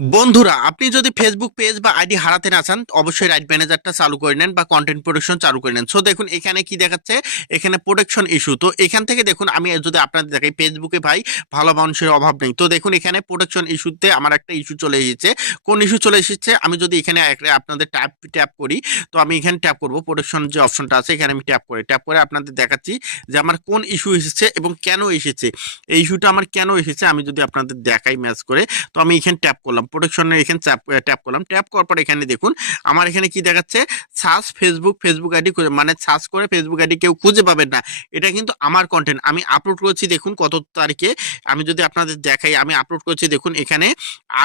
বন্ধুরা, আপনি যদি ফেসবুক পেজ বা আইডি হারাতে না চান, অবশ্যই রাইট ম্যানেজারটা চালু করে নেন বা কন্টেন্ট প্রোটেকশন চালু করে নেন। সো দেখুন, এখানে কি দেখাচ্ছে? এখানে প্রোটেকশন ইস্যু তো, এখান থেকে দেখুন, আমি যদি আপনাদের দেখাই ফেসবুকে ভাই ভালো মানুষের অভাব নেই। তো, দেখুন, এখানে প্রোটেকশন ইস্যুতে আমার একটা ইস্যু চলে এসেছে। কোন ইস্যু চলে এসেছে? আমি যদি এখানে আপনাদের ট্যাপ ট্যাপ করি, তো আমি এখানে ট্যাপ করব। প্রোটেকশন যে অপশনটা আছে, এখানে আমি ট্যাপ করি ট্যাপ করে আপনাদের দেখাচ্ছি যে আমার কোন ইস্যু এসেছে এবং কেন এসেছে। এই ইস্যুটা আমার কেন এসেছে? আমি যদি আপনাদের দেখাই ম্যাচ করে, তো আমি এখানে ট্যাপ করলাম। প্রোটেকশনে এখানে ট্যাপ ট্যাপ করলাম। ট্যাপ করার পর এখানে দেখুন, আমার এখানে কি দেখাচ্ছে? সার্চ ফেসবুক ফেসবুক আইডি মানে সার্চ করে ফেসবুক আইডি কেউ খুঁজে পাবেন না। এটা কিন্তু আমার কন্টেন্ট আমি আপলোড করেছি দেখুন কত তারিখে। আমি যদি আপনাদের দেখাই, আমি আপলোড করেছি দেখুন এখানে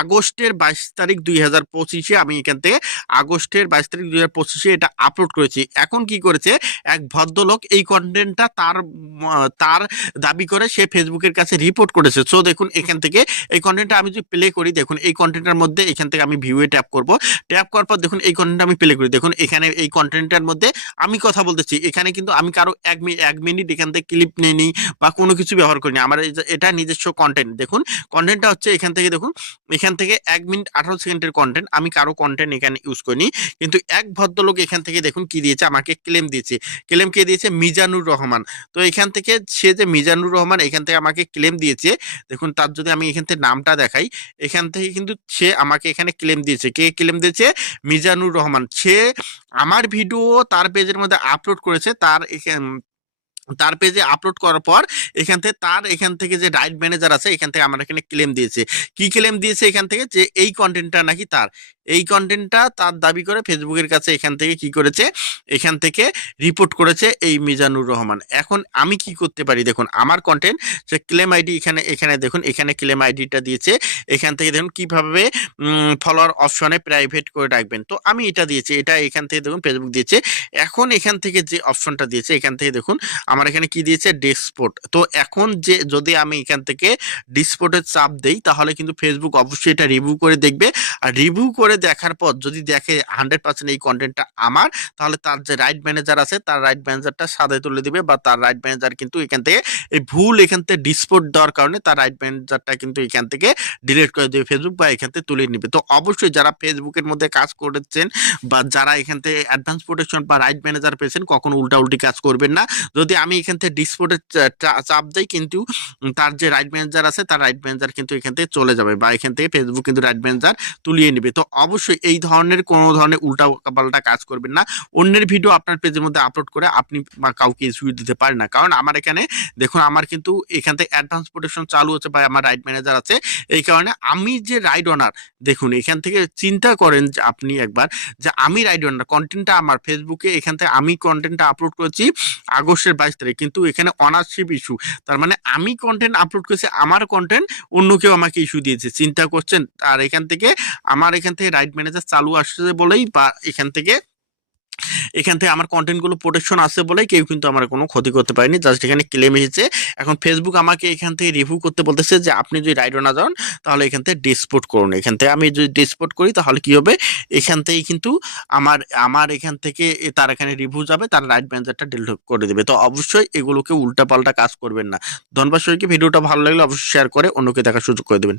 আগস্টের বাইশ তারিখ দুই হাজার পঁচিশে আমি এখান থেকে আগস্টের বাইশ তারিখ দুই হাজার পঁচিশে এটা আপলোড করেছি। এখন কি করেছে? এক ভদ্রলোক এই কন্টেন্টটা তার তার দাবি করে সে ফেসবুকের কাছে রিপোর্ট করেছে। সো দেখুন এখান থেকে এই কন্টেন্টটা আমি যদি প্লে করি, দেখুন এই কন্টেন্টের মধ্যে এখান থেকে আমি ভিউয়ে ট্যাপ করব। ট্যাপ করার পর দেখুন, এই কন্টেন্ট আমি প্লে করি। দেখুন, এখানে এই কন্টেন্টের মধ্যে আমি কথা বলতেছি। এখানে কিন্তু আমি কারও এক মিনিট এক মিনিট এখান থেকে ক্লিপ নিয়ে নিই বা কোনো কিছু ব্যবহার করিনি। আমার এটা নিজস্ব কন্টেন্ট দেখুন কন্টেন্টটা হচ্ছে এখান থেকে দেখুন, এখান থেকে এক মিনিট আঠারো সেকেন্ডের কন্টেন্ট আমি কারও কন্টেন্ট এখানে ইউজ করিনি। কিন্তু এক ভদ্রলোক এখান থেকে দেখুন কি দিয়েছে? আমাকে ক্লেম দিয়েছে। ক্লেম কে দিয়েছে? মিজানুর রহমান। তো এখান থেকে সে যে মিজানুর রহমান এখান থেকে আমাকে ক্লেম দিয়েছে। দেখুন, তার যদি আমি এখান থেকে নামটা দেখাই, এখান থেকে কিন্তু সে আমাকে এখানে ক্লেম দিয়েছে। কে ক্লেম দিয়েছে? মিজানুর রহমান। সে আমার ভিডিও তার পেজের মধ্যে আপলোড করেছে। তার এখানে, তার পেজে আপলোড করার পর এখান থেকে, তার এখান থেকে যে রাইট ম্যানেজার আছে, এখান থেকে আমার এখানে ক্লেম দিয়েছে। কি ক্লেম দিয়েছে এখান থেকে? যে এই কন্টেন্টটা নাকি তার। এই কন্টেন্টটা তার দাবি করে ফেসবুকের কাছে এখান থেকে কি করেছে? এখান থেকে রিপোর্ট করেছে এই মিজানুর রহমান। এখন আমি কি করতে পারি? দেখুন, আমার কন্টেন্ট সে ক্লেম আইডি এখানে এখানে দেখুন, এখানে ক্লেম আইডিটা দিয়েছে। এখান থেকে দেখুন কীভাবে ফলোয়ার অপশনে প্রাইভেট করে রাখবেন। তো আমি এটা দিয়েছি, এটা এখান থেকে দেখুন ফেসবুক দিয়েছে। এখন এখান থেকে যে অপশনটা দিয়েছে, এখান থেকে দেখুন আমার এখানে কি দিয়েছে? ডেসপোর্ট তো এখন যে, যদি আমি এখান থেকে ডিসপোর্টের চাপ দেই, তাহলে কিন্তু ফেসবুক অবশ্যই এটা রিভিউ করে দেখবে। আর রিভিউ করে দেখার পর যদি দেখে হান্ড্রেড পার্সেন্ট এই কন্টেন্টটা আমার, তাহলে তার যে রাইট ম্যানেজার আছে, তার রাইট ম্যানেজারটা সাদে তুলে দিবে বা তার রাইট ম্যানেজার কিন্তু এখান থেকে এই ভুল এখান থেকে ডিসপোর্ট দেওয়ার কারণে তার রাইট ম্যানেজারটা কিন্তু এখান থেকে ডিলিট করে দেবে ফেসবুক বা এখান থেকে তুলে নিবে। তো অবশ্যই যারা ফেসবুকের মধ্যে কাজ করেছেন বা যারা এখান থেকে অ্যাডভান্স প্রোটেকশন বা রাইট ম্যানেজার পেয়েছেন, কখনো উল্টা উল্টি কাজ করবেন না। যদি আমি এখান থেকে ডিসপোর্টের চাপ দেই কিন্তু তার যে রাইট ম্যানেজার আছে, তার রাইট ম্যানেজার কিন্তু এখান থেকে চলে যাবে বা এখান থেকে ফেসবুক কিন্তু রাইট ম্যানেজার তুলিয়ে নেবে। তো অবশ্যই এই ধরনের কোনো ধরনের উল্টা পাল্টা কাজ করবেন না। অন্যের ভিডিও আপনার পেজের মধ্যে আপলোড করে আপনি কাউকে ইস্যু দিতে পারেন না। কারণ আমার এখানে দেখুন, আমার কিন্তু এখান থেকে অ্যাডভান্স প্রোটেকশন চালু হচ্ছে বা আমার রাইট ম্যানেজার আছে। এই কারণে আমি যে রাইড ওনার দেখুন, এখান থেকে চিন্তা করেন যে আপনি একবার যে আমি রাইড ওনার কন্টেন্টটা আমার ফেসবুকে এখান থেকে আমি কন্টেন্টটা আপলোড করেছি আগস্টের বাইশ তারিখ। কিন্তু এখানে অনারশিপ ইস্যু তার মানে আমি কন্টেন্ট আপলোড করেছি, আমার কন্টেন্ট অন্য কেউ আমাকে ইস্যু দিয়েছে। চিন্তা করছেন, আর এখান থেকে, আমার এখান থেকে রাইট ম্যানেজার চালু আসছে বলেই বা এখান থেকে এখান থেকে আমার কন্টেন্টগুলো প্রোটেকশন আছে বলেই কেউ কিন্তু আমার কোনো ক্ষতি করতে পারেনি। জাস্ট এখানে ক্লেম এসেছে। এখন ফেসবুক আমাকে এখান থেকে রিভিউ করতে বলতেছে যে, আপনি যদি রাইডও না যান, তাহলে এখান থেকে ডিসপোর্ট করুন। এখান থেকে আমি যদি ডিসপোর্ট করি, তাহলে কি হবে? এখান থেকেই কিন্তু আমার আমার এখান থেকে তার এখানে রিভিউ যাবে, তার রাইট ম্যানেজারটা ডিলিট করে দেবে। তো অবশ্যই এগুলোকে উল্টাপাল্টা কাজ করবেন না। ধন্যবাদ সবাইকে। ভিডিওটা ভালো লাগলে অবশ্যই শেয়ার করে অন্যকে দেখার সুযোগ করে দেবেন।